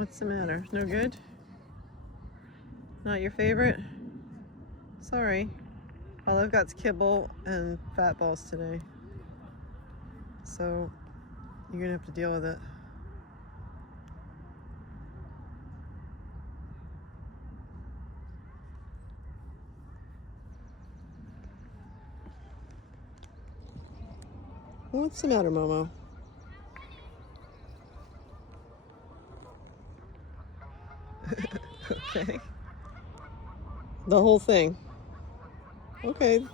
What's the matter? No good? Not your favorite? Sorry. All I've got's kibble and fat balls today. So you're gonna have to deal with it. What's the matter, Momo? Okay. The whole thing. Okay.